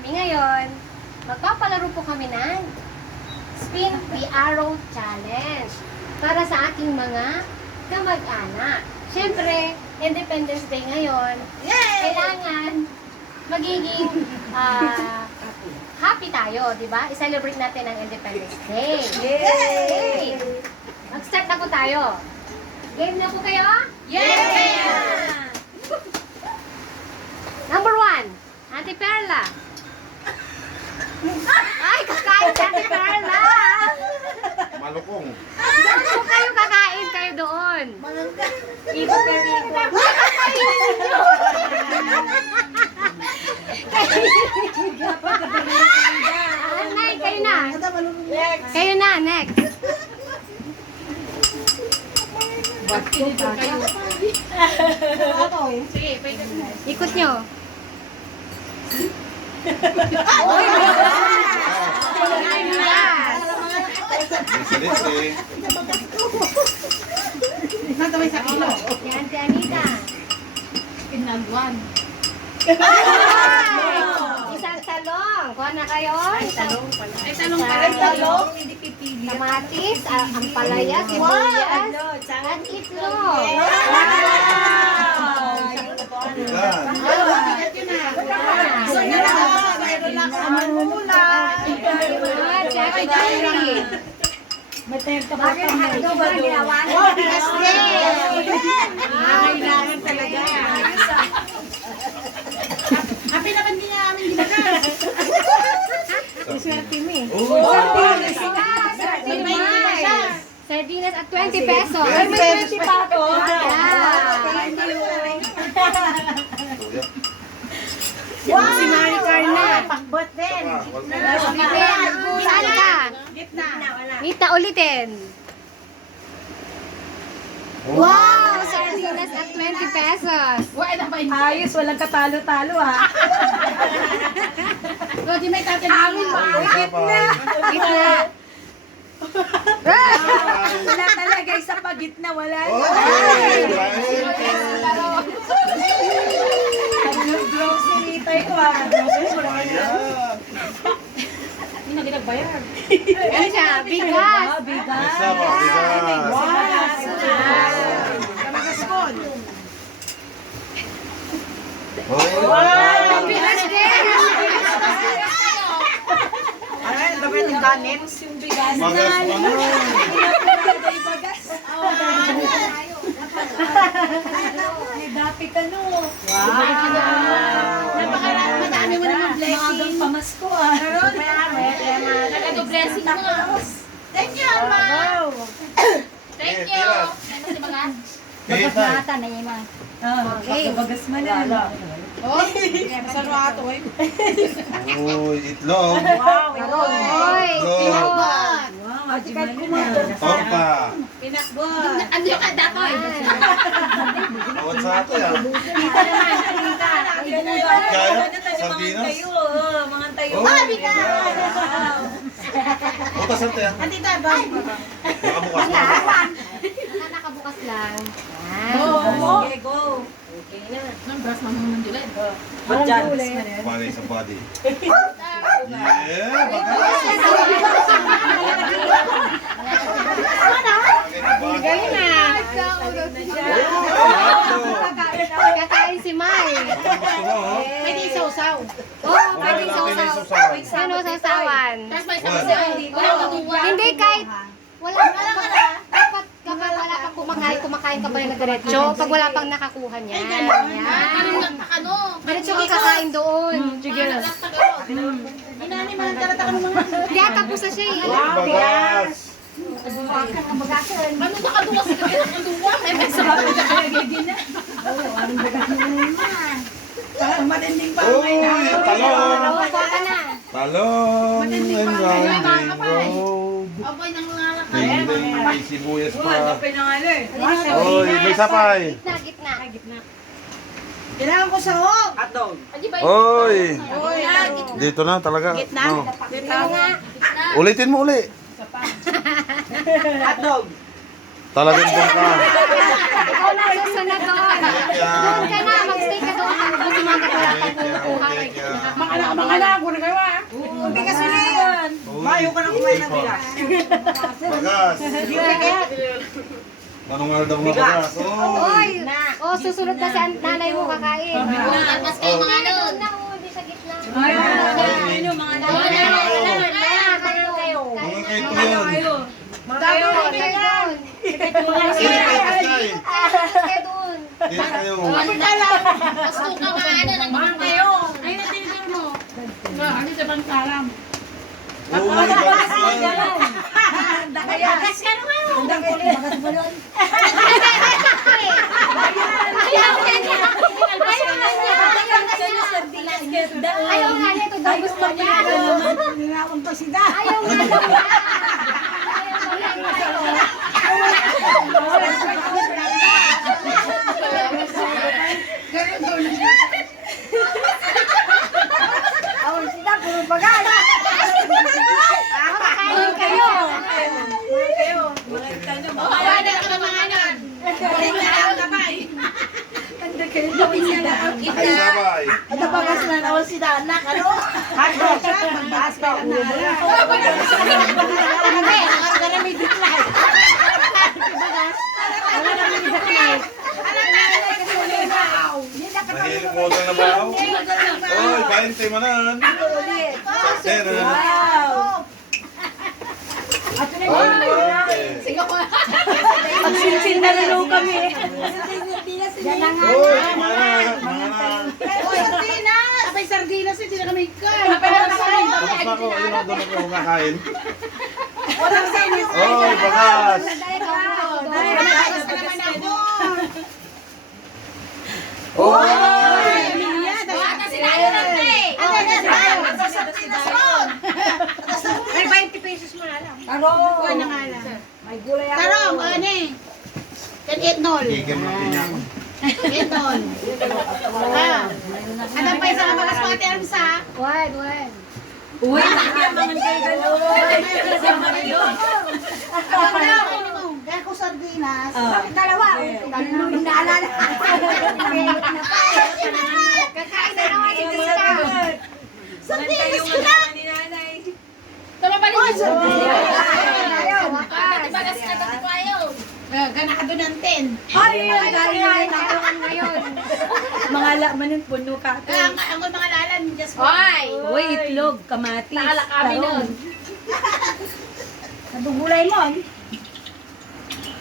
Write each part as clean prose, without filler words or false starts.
kami ngayon. Magpapalaro po kami ng Spin the Arrow Challenge para sa aking mga kamag-anak. Siyempre, Independence Day ngayon. Kailangan magiging happy tayo, di ba? I-celebrate natin ang Independence Day. Yay! Mag-start na po tayo. Game na po kayo? Yeah! Number 1, Auntie Perla. Ay, kakain si Auntie Perla! Malukong. Doon po kayo kakain, kayo doon. Ikot kayo, ikot. Nay, kayo na. Kayo na, next. Ikot nyo. Oy! Yes! Lisi-lisi. Yan si Anita. Pinagwan. Isang talong. Kuha na kayo. Isang Ay, talong pa rin. talong. Hindi pipili. Kamatis, ang palaya, sibuyas, at itlog. Yan. Mayroon lang sa manula. At Jackie Jerry. Bakit hotdog ba ginawa? Kailangan talaga. Happy naman din namin ginagas. Swerte mo eh. Oh. Sardinas at 20 pesos. Ay, may 20 pa ako. Wow! Si Mari Carna. Pakbot din. Ulitin. Saan ka? Gitna. Mita, ulitin. Wow! Sardinas at 20 pesos. Ayos, walang katalo-talo ha. Lodi, may tatanungin mo. Gitna. Wala talaga, isa pa gitna, wala. Okay. Grocery tayo ko ha. Ayan. Hindi na ginagbayar. Ano siya? Bigas. Bigas. Isa pa, bigas. Oh. Bigas din. Ay, dapat yung ganit. Yung bigas. Magas pa nun. Ay, dapi ka no. Madami mo naman blessing. Magang pamasko ah. Nag-blessing mo. Thank you, Alma. Thank you. Kita. na yung mga. Pagkabagas mo na. Uy, itlog. Oy, Itlog. Matikat ko mo. Torta. Ano yung kadatoy? Bawat sa ato yan. Kaya? Sardinas? Mga tayo. Oh, bigas. Butas ante yan. Antita ba? Nakabukas na. nakabukas lang. Sige, go. Ba't dyan? Bali sa body. Yeah, bagas. Galing na. Kakain si Mai. Gusto mo, oh? Pwede isaw-saw. Oh, pwede sausaw. Ano sausawan? Hindi kahit wala dapat kapag wala kang kumakain ka pa rin na diretso. Pag wala pang nakakuha niya. Yan. Diretso kang kakain doon. Sige na. Inani man ang tarataka ng mga. Hindi, tapos na siya eh. Bagas. Ano nakaduwas ka kaya nakaduwa? Ay, may sarap na kagagigin na. Parang matinding pa. Uy, talong. Kuha ka na. Talong and rounding road. Aboy ng mga Ding, may sibuyas pa. pinangalo eh. Uy, may sapay. Gitna. Kailangan ko sa hog. Hotdog. Uy, Oy, dito na talaga. Gitna? No. Ikaw nga. Ulitin mo uli. Hotdog. Talagang doon ka. Ikaw na susunod doon. Doon ka na. Mag-stay ka doon. Kasi mga wala kang kukuha. Mga anak, wala kayo ah. Bigas mo na yan. Mayo ka na kumain ng bigas. Bagas. Nanungal daw na bagas. Oy! Oh, susunod na si nanay mo kakain. Tapos kayo mga ano. Na, oh, di sa gitna. Ano, mga Mga kayo po yun. Kayo doon. Sino kayo kastay? Kayo doon. Sino kayo? Gusto ka mga ano. Mga kayo. Ay, natinigil mo. Ano sa bang salam? Uy, bagas yan. Bagas ka naman. Bagas mo nun. Ayaw nga niya ito. Daw gusto niya. Ninawang to sida. Ayaw nga niya. Awang sida, puro bagas. Kakain kayo. Wala ka mga ano. Ay, sabay. Ito bagas na nawang sida, anak. Ano? Hagdo siya. Magbaas pa. Ulo mo na. Mahilig mo na ba? Uy, 20 manan. Sasera. Wow. Uy, 20. Sige ko. Pagsilsil na rin kami. Yan na nga. Uy, mana. Abay sardinas hindi na kami ikaw. Tapos na ako, ayun ang doon ako kumakain. Uy, bagas. Bagas ka naman ako. Uy! Baka si Dayo natin. May 20 pesos mo na lang. Tarong. May gulay ako. Tarong, ano eh. Etnol. Gigim natin niya. Etnol. Ano pa isa na bagas pati alam sa? Wad, wad. Uy, nakiyamangan kayo gano'n. Kaya ko sardinas. Bakit dalawa? Tanong naalala. Kakain na naman si Tita. Sardinas ko na! Tama pa rin. Ayaw, Dati bagas ka, dati ko ayaw. Gana ka doon ng 10. Ay, ang galing na rin Tangan ngayon. mga lamanin puno ka. Kaya ang mga lalan, just for. Uy, itlog, kamatis. Nakala kami nun. Nadugulay mo.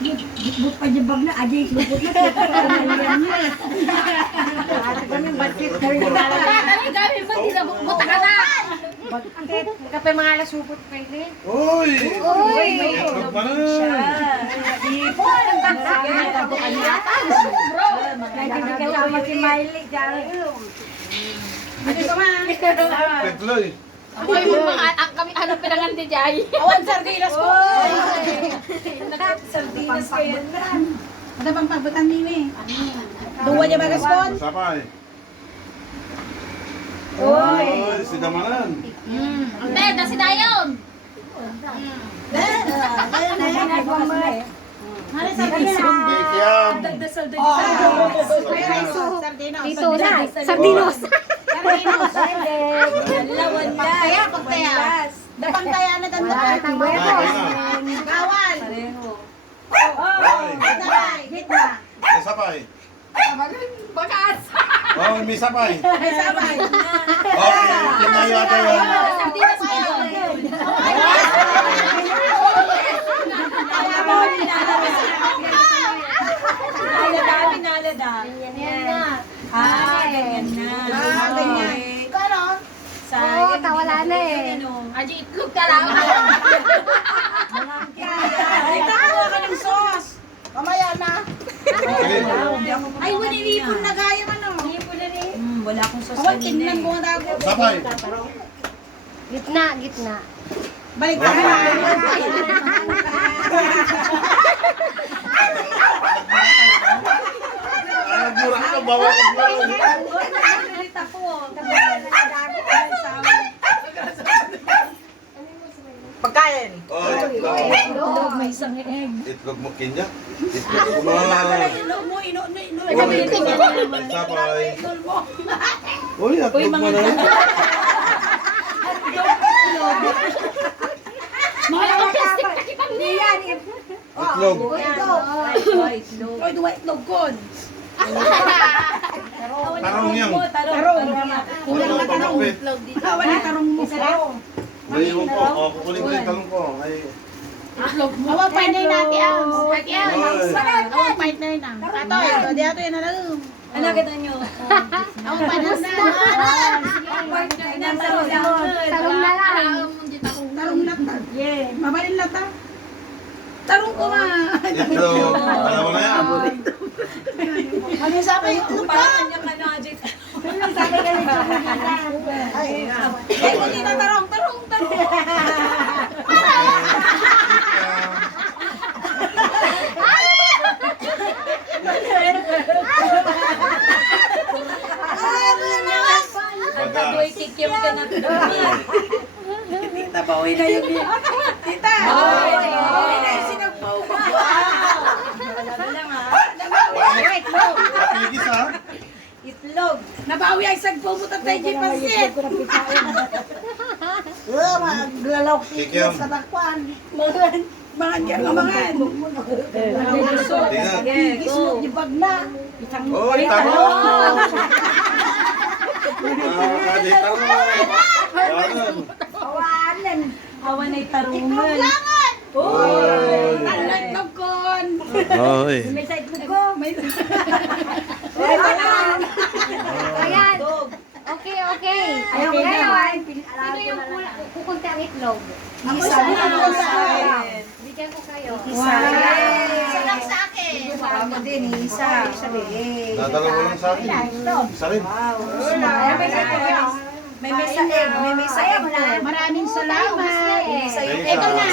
Bukbuk pa dyan bag na. Ajay, bukbuk na. Ate kami, batik na rin. Ang dami mo, di na buta ka na. Kape mga lasupot pwede. Uy! Uy! Itlog manan. Ipon! Sige, nagkabukan niya. Nagkakasama si Miley. Ano ka ma? Petloy. Ay, kami ano pinangan di Jai. Awan sardinas ko. Sardinas kayo na. Ano bang pabutan nini? Duwa niya bagas ko? Sapay. Uy! Uy, si Damanan. Hindi, nasi dayon. Ano sardinas? Kikiam. Dasal doon. Sardinas. Dito, sardinos. Lawan na. Pagtaya, pagtaya. Dapang taya na dandapan. Gawal. Uy, Daray. Gitna. may sapay. Bagas. Oh, may sapay. May sabay. Okay, kinayo ata yun. Sardinas ko yun. Nalada. Yan na. Ganyan na. Ganyan. Ganon. Oo, tawala na eh. Aji itlog talaga. Ay, takuha ka ng sauce. Mamaya na. Sige. Ay, wala inipon na gaya ano. Wala akong sauce Awan, tingnan ko ang dago. Sapay. Gitna, gitna. Balik ka na. Ay, mura ka, bawa ka mura. Pagkain. Oh, Itlog. May isang egg. itlog mo kinya. Itlog mo. Ino mo, ino. Sapay. Uy, atlog mo na yun. Mga autistic na kitang niya. Atlog. Oy, duwa itlog kon. Tarong yan. Tarong. Ano ang pamapit? Awan ni tarong mo ko. Ay, yung po. Kukunin ko yung talong ko. Ay, Awa pa na natin ang. Ate Al. Awa pa na na. Ato, di ato yan na lang. Ano kita nyo? Awa pa na na. Talong na lang. Tarong na ta. Yeah, mabalin na ta. Tarong ko ma. itlog. Alam mo na yan. Ano sabi itlog pa? Ay, kung di na tarong. Bagas. Kikiam ka na. Tita, bawi na yun. Tita! Bawi na yung sinagpaw ko. Patigis ha. Itlog. Nabawi ay sagpaw mo tatay G. Pansit. Maglalaw Kikiam. sa takpan. Mangan ka nga mangan. Tingnan. Gismok di bag na. Uy, tarong. Kadi tarong. Awanan. Awan ay tarungan. Uy. Anak nagkon. Uy. May sa itlog ko. May Ayan. Okay. Ayaw Okay, na. ngayon, sino yung kukunti ang itlog? Isa na. Bigyan ko kayo. Isa lang sa akin. Ako din, isa. Dadala ko lang sa akin. Isa rin. May mesa egg. Maraming salamat. Ito na.